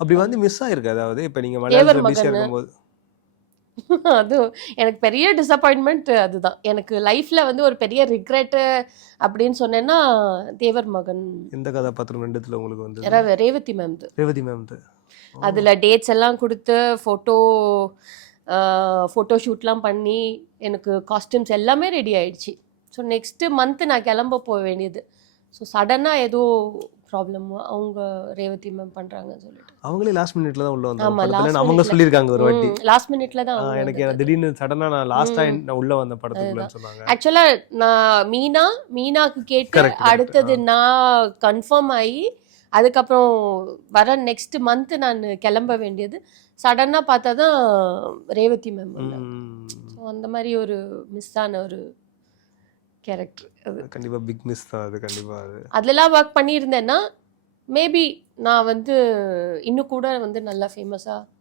அப்படி வந்து மிஸ் ஆயிருக்கு. அதாவது இப்ப நீங்க தேவர் மலையாளத்துல பிஸியா மகன் இருக்கும்போது அது எனக்கு பெரிய டிசப்பாயின்மெண்ட் அதுதான். எனக்கு லைஃப்ல வந்து ஒரு பெரிய ரிக்ரெட் அப்படின்னு சொன்னேன்னா தேவர் மகன். எந்த கதாபாத்திரம் 2த்துல உங்களுக்கு வந்தது? ரேவதி மேம். ரேவதி மேம். ஓ. அதுல டேட்ஸ் எல்லாம் கொடுத்து ஃபோட்டோ ஷூட்லாம் பண்ணி எனக்கு காஸ்டியூம்ஸ் எல்லாமே ரெடி ஆயிடுச்சு. ஸோ நெக்ஸ்ட் மந்த் நான் கிளம்ப போக வேண்டியது. ஸோ சடனாக ஏதோ ப்ராப்ளம் அவங்க ரேவதி மேம் பண்றாங்கன்னு சொல்லிட்டு. அவங்களே லாஸ்ட் மினிட்ல தான் உள்ள வந்தாங்க ஆமா படத்துல. லாஸ்ட் அவங்க மினிட்ல. சொல்லியிருக்காங்க ஒரு வாட்டி. லாஸ்ட் மினிட்ல தான் அவங்க எனக்கு வந்தது. திடீர்னு சடனா நான் லாஸ்டா ம். நான் உள்ள வந்த படத்துக்குள்ளன்னு சொன்னாங்க. ஆக்சுவலா நான் மீனாக்கு கேட்டு கரெக்ட் கரெக்ட். அடுத்தது நான் கன்ஃபார்ம் ஆகி அதுக்கப்புறம் வர நெக்ஸ்ட் மந்த் நான் கிளம்ப வேண்டியது. சடனா பார்த்தா தான் ரேவதி மேம் வந்தாங்க. ஸோ அந்த மாதிரி ஒரு மிஸ் ஆன ஒரு கேரக்டர் அது. கண்டிப்பா பிக் மிஸ் தான் அது. கண்டிப்பா அது. அதெல்லாம் ஒர்க் பண்ணியிருந்தேன்னா மேபி நான் வந்து இன்னும் கூட வந்து நல்லா ஃபேமஸா